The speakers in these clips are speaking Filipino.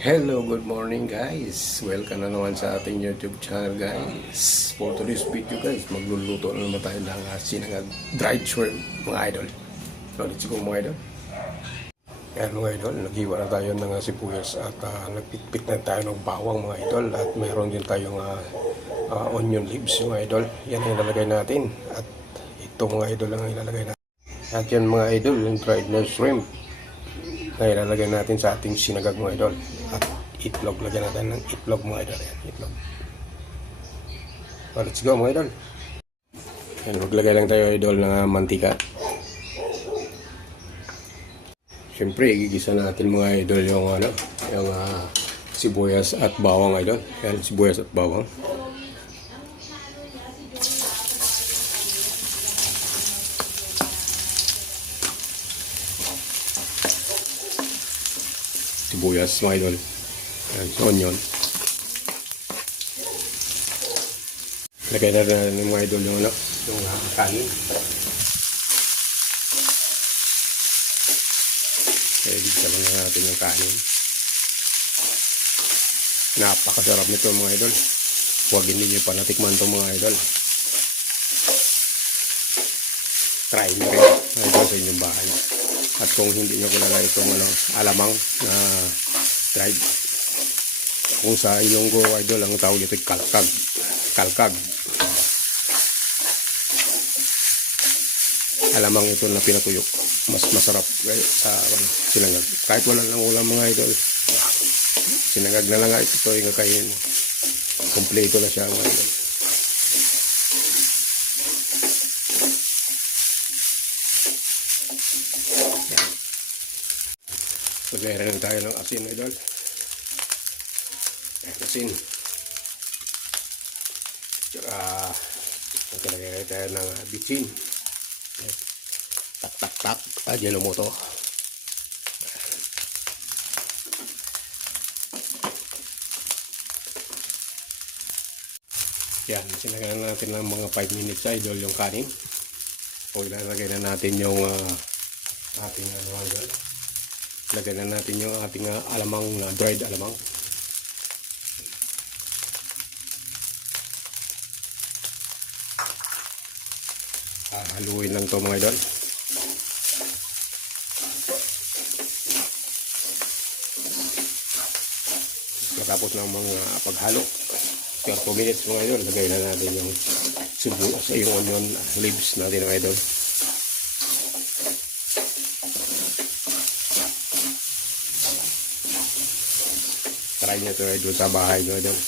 Hello, good morning guys. Welcome na naman sa ating YouTube channel guys. For today's video guys, magluluto na naman tayo ng sinangag dried shrimp mga idol. So let's go mga idol. Ayan mga idol, naghiwa na tayo ng sibuyas at nagpitpit na tayo ng bawang mga idol. At meron din tayong onion leaves mga idol. Yan ang ilalagay natin. At ito mga idol ang ilalagay natin. At yan mga idol, yung dried na shrimp na ilalagay natin sa ating sinangag mga idol. At itlog, lagyan natin ng itlog mga idol. Ayan, itlog. So, let's go mga idol. Ayan, maglagay lang tayo idol ng mantika. Siyempre, igigisa natin mga idol yung sibuyas at bawang idol. Ayan, sibuyas at bawang. Sibuyas mga idol. Ayan, onion. Lagay na rin ng mga idol yung kanin. Kaya gisa lang natin yung kanin. Napakasarap nito mga idol. Huwag hindi nyo pa natikman itong mga idol. Try mo rin mga idol sa inyong bahay. At kung hindi nyo kilala itong alamang na dried, kung sa Ilonggo idol ang tawag ito kalkag. Kalkag. Alamang ito na pinatuyok. Mas masarap sa sinangag. Kahit wala lang ulam mga idol, sinangag na lang ito yung kakainin mo. Kompleto na siya mga idol. Maglagay rin tayo ng asin idol. Asin. Tsaka maglagay tayo ng bitsin. Tak tak tak. Ajinomoto. Yan, sinagalan natin ng mga 5 minutes idol yung kanin. O ilalagay na natin yung ating idol. Lagay na natin yung ating alamang, dried alamang. Haluin lang ito mga idol. Tapos ng mga paghalo, 2 minutes mga idol, lagay na natin yung sibuyas, yung onion leaves natin mga idol. Try nyo ito idol sa bahay nyo idol.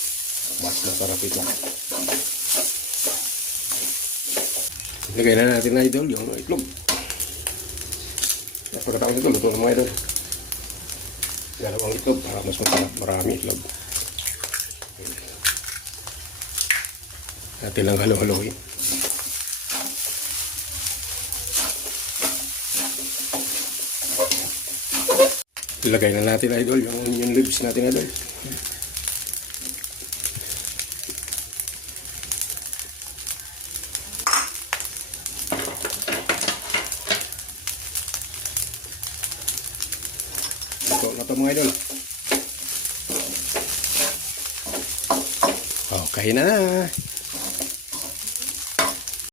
Mas masarap ito. Lagay na natin idol yung itlog. Pagkatapos ito, luto na mga idol. Dalawang itlog para mas masarap. Marami itlog. Natin lang halo-haloin. Ilagay na natin idol yung onion leaves natin idol. Ito na ito mga idol. Okay na.